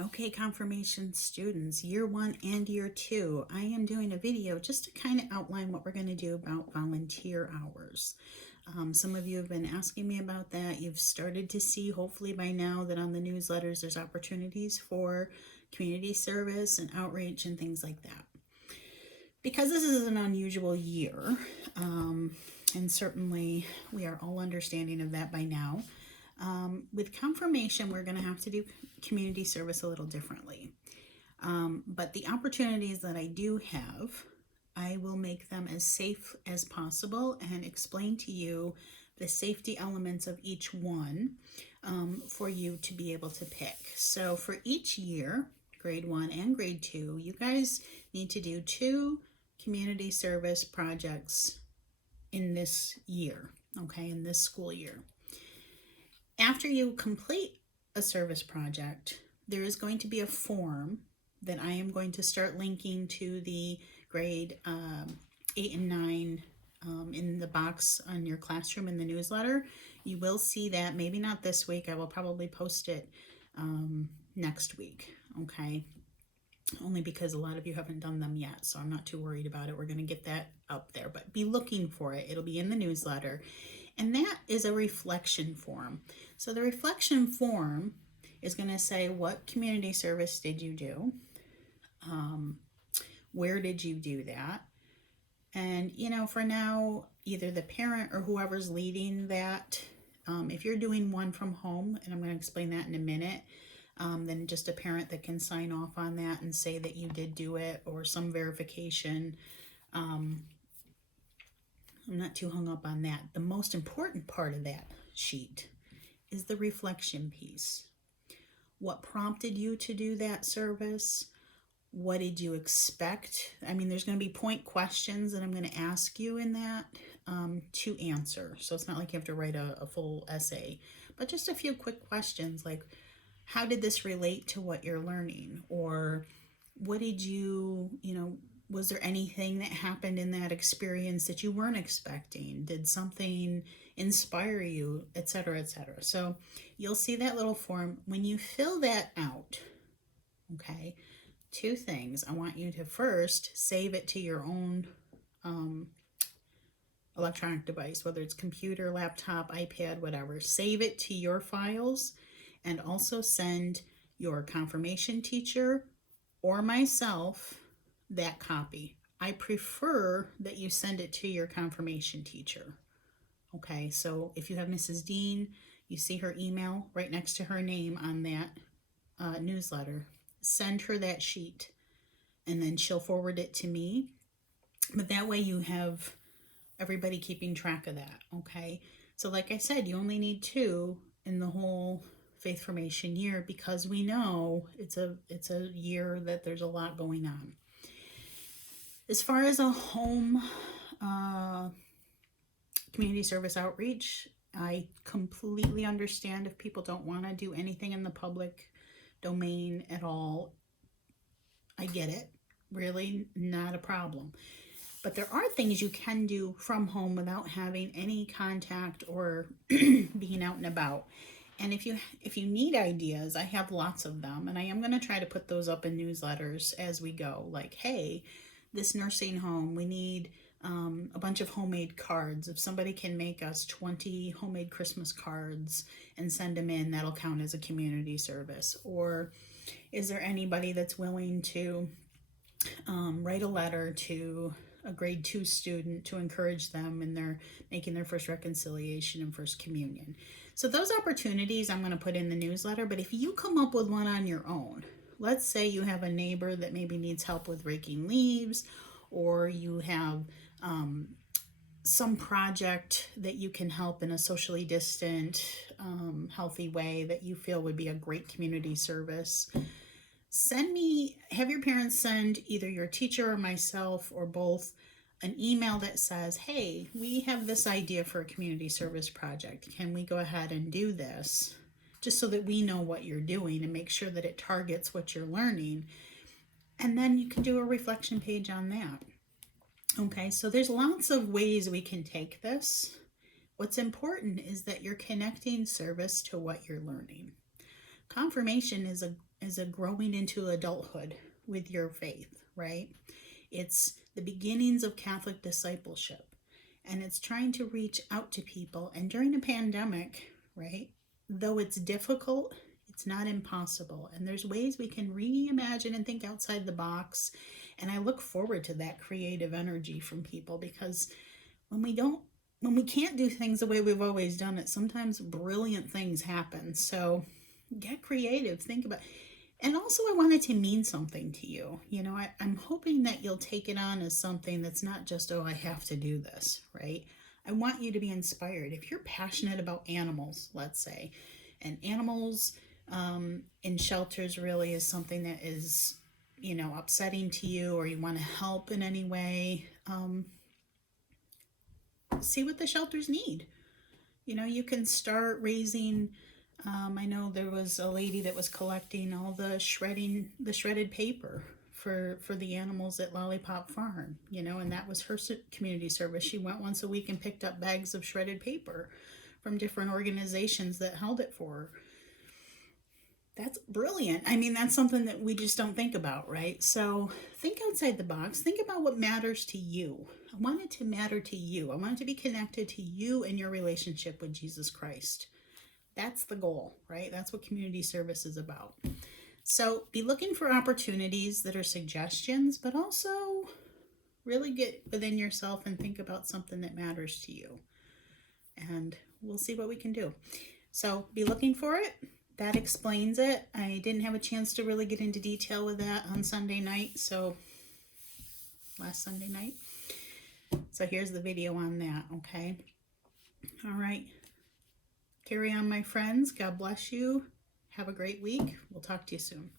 Okay, confirmation students, year one and year two, I am doing a video just to kind of outline what we're going to do about volunteer hours. Some of you have been asking me about that. You've started to see, hopefully by now, that on the newsletters there's opportunities for community service and outreach and things like that. Because this is an unusual year, and certainly we are all understanding of that by now, with confirmation, we're going to have to do community service a little differently. But the opportunities that I do have, I will make them as safe as possible and explain to you the safety elements of each one for you to be able to pick. So for each year, grade 1 and grade 2, you guys need to do 2 community service projects in this year, okay, in this school year. After you complete a service project, there is going to be a form that I am going to start linking to the grade 8 and 9 in the box on your classroom in the newsletter. You will see that, maybe not this week. I will probably post it next week, okay? Only because a lot of you haven't done them yet, so I'm not too worried about it. We're going to get that up there, but be looking for it. It'll be in the newsletter. And that is a reflection form. So the reflection form is going to say, what community service did you do? Where did you do that? And, for now, either the parent or whoever's leading that, if you're doing one from home, and I'm going to explain that in a minute, then just a parent that can sign off on that and say that you did do it, or some verification. I'm not too hung up on that. The most important part of that sheet is the reflection piece. What prompted you to do that service? What did you expect? I mean, there's going to be point questions that I'm going to ask you in that to answer. So it's not like you have to write a full essay, but just a few quick questions like, how did this relate to what you're learning? Or what did you, was there anything that happened in that experience that you weren't expecting? Did something inspire you, etc., etc.? So you'll see that little form. When you fill that out, okay, 2 things. I want you to first save it to your own electronic device, whether it's computer, laptop, iPad, whatever. Save it to your files, and also send your confirmation teacher or myself that copy. I prefer that you send it to your confirmation teacher. Okay, so if you have Mrs. Dean, you see her email right next to her name on that newsletter. Send her that sheet, and then she'll forward it to me. But that way you have everybody keeping track of that, okay? So like I said, you only need 2 in the whole faith formation year, because we know it's a year that there's a lot going on. As far as a home community service outreach, I completely understand if people don't want to do anything in the public domain at all. I get it. Really not a problem. But there are things you can do from home without having any contact or being out and about. And if you need ideas, I have lots of them, and I am going to try to put those up in newsletters as we go. Like, hey, this nursing home, we need a bunch of homemade cards. If somebody can make us 20 homemade Christmas cards and send them in, that'll count as a community service. Or is there anybody that's willing to write a letter to a grade 2 student to encourage them in their making their first reconciliation and first communion? So those opportunities I'm going to put in the newsletter. But if you come up with one on your own, let's say you have a neighbor that maybe needs help with raking leaves, or you have some project that you can help in a socially distant, healthy way that you feel would be a great community service, have your parents send either your teacher or myself or both an email that says, hey, we have this idea for a community service project. Can we go ahead and do this? Just so that we know what you're doing and make sure that it targets what you're learning. And then you can do a reflection page on that. Okay, so there's lots of ways we can take this. What's important is that you're connecting service to what you're learning. Confirmation is is a growing into adulthood with your faith, right? It's the beginnings of Catholic discipleship, and it's trying to reach out to people. And during a pandemic, right, though it's difficult, it's not impossible. And there's ways we can reimagine and think outside the box. And I look forward to that creative energy from people, because when we can't do things the way we've always done it, sometimes brilliant things happen. So get creative, think about. And also, I want it to mean something to you. I'm hoping that you'll take it on as something that's not just, oh, I have to do this, right? I want you to be inspired. If you're passionate about animals, let's say, and animals in shelters really is something that is, upsetting to you, or you want to help in any way, see what the shelters need. You can start raising. I know there was a lady that was collecting all the shredded paper for the animals at Lollipop Farm, and that was her community service. She went once a week and picked up bags of shredded paper from different organizations that held it for her. That's brilliant. I mean, that's something that we just don't think about, right? So think outside the box. Think about what matters to you. I want it to matter to you. I want it to be connected to you and your relationship with Jesus Christ. That's the goal, right? That's what community service is about. So be looking for opportunities that are suggestions, but also really get within yourself and think about something that matters to you. And we'll see what we can do. So be looking for it. That explains it. I didn't have a chance to really get into detail with that on Sunday night. So last Sunday night. So here's the video on that, okay? All right. Carry on, my friends. God bless you. Have a great week. We'll talk to you soon.